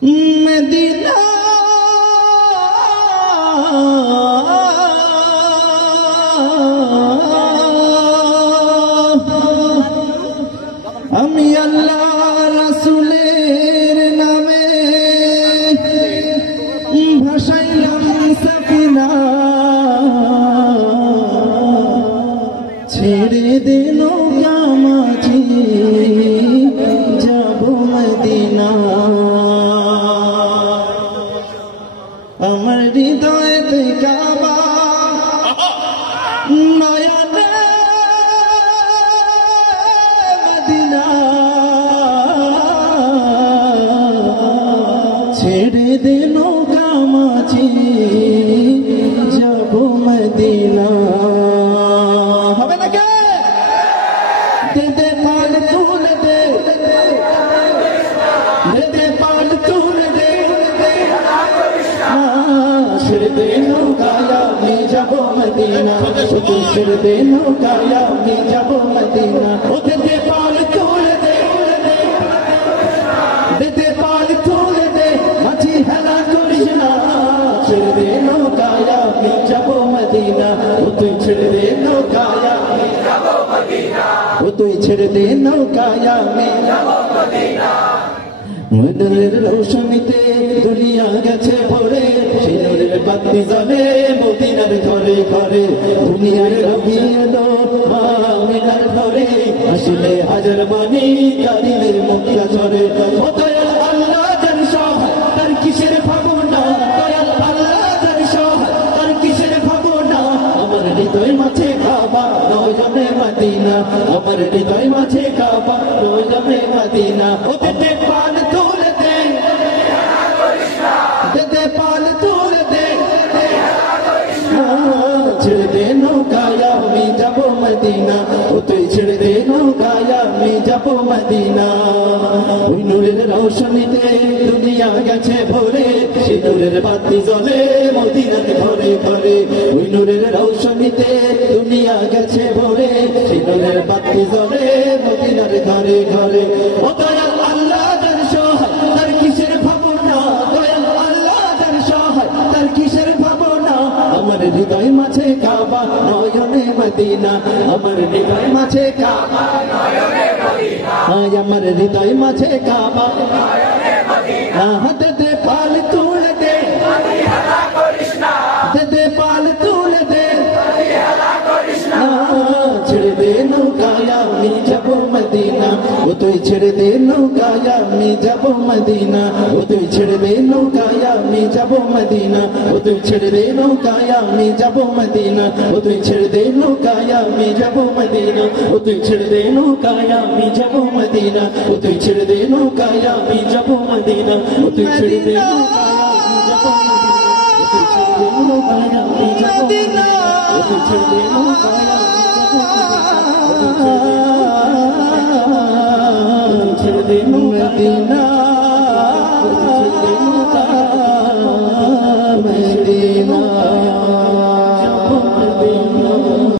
Medina আমি আল্লাহ রাসূলের নামে ভাসাইলাম সাফিনা ছেড়ে দে নৌকা মাঝি যাব মদিনা আমার হৃদয়তে কাবা নয়নে মদিনা ছেড়ে দে নৌকা মাঝি যাব মদিনা হবে না কে দে দে পাল তুলে দে দে দে পাল তুলে দে ছেড়ে দে নৌকায়া আমি যাব মদিনা শুধু ছেড়ে দে নৌকায়া আমি যাব মদিনা দে দে পাল তুলে দে দে দে পাল তুলে দে মাঝি হেলা করিস না ছেড়ে দে নৌকায়া আমি যাব মদিনা তুই ছেড়ে দে নৌকায়া আমি যাব মদিনা তুই ছেড়ে দে নৌকায়া আমি যাব মদিনা মদিনার রৌশনীতে দুনিয়া গেছে ভরে সিঁদুরের বাতি জ্বলে মদিনার ঘরে ঘরে দুনিয়ার রবি এলো আমিনার ঘরে আসলে হাজার মানি কারিমের মুক্তা ঝরে ও দয়াল আল্লাহ জান সহায় তার কিসের ভাবনা দয়াল আল্লাহ জান সহায় তার কিসের ভাবনা আমার হৃদয় মাঝে কাবা নয়নে মদিনা আমার হৃদয় মাঝে কাবা নয়নে মদিনা ও দে পাল তুলে দে দে দে পাল তুলে দে ছেড়ে দে নৌকায়া আমি যাব মদিনা ও তুই ছেড়ে দে নৌকায়া আমি যাব মদিনা ওই নূরের রৌশনীতে দুনিয়া গেছে ভরে সিঁদুরের বাতি জ্বলে মদিনার ঘরে ঘরে ওই নূরের রৌশনীতে দুনিয়া গেছে ভরে সিঁদুরের বাতি জ্বলে মদিনার ঘরে ঘরে ও দয়াল আল্লাহ জান সহায় তার কিসের ভাবনা দয়াল আল্লাহ জান সহায় তার কিসের ভাবনা আমার হৃদয় মাঝে কাবা নয়নে মদিনা আমার হৃদয় মাঝে কাবা নয়নে মদিনা আমার হৃদয় মাঝে কাবা নয়নে মদিনা দে দে পাল তুলে দে আমি হেলা করিস না দে দে পাল তুলে দে আমি হেলা করিস না ছেড়ে দে নৌকায়া আমি যাব মদিনা ও তুই ছেড়ে দে নৌকায়া আমি যাব মদিনা ও তুই ছেড়ে দে নৌকায়া আমি যাব মদিনা ও তুই ছেড়ে দে নৌকায়া আমি যাব মদিনা ও তুই ছেড়ে দে নৌকায়া আমি যাব মদিনা ও তুই ছেড়ে দে নৌকায়া আমি যাব মদিনা ও তুই ছেড়ে দে নৌকায়া আমি যাব মদিনা ও তুই ছেড়ে দে নৌকায়া আমি যাব মদিনা ও তুই ছেড়ে দে নৌকায়া ছেড়ে দে নৌকায়া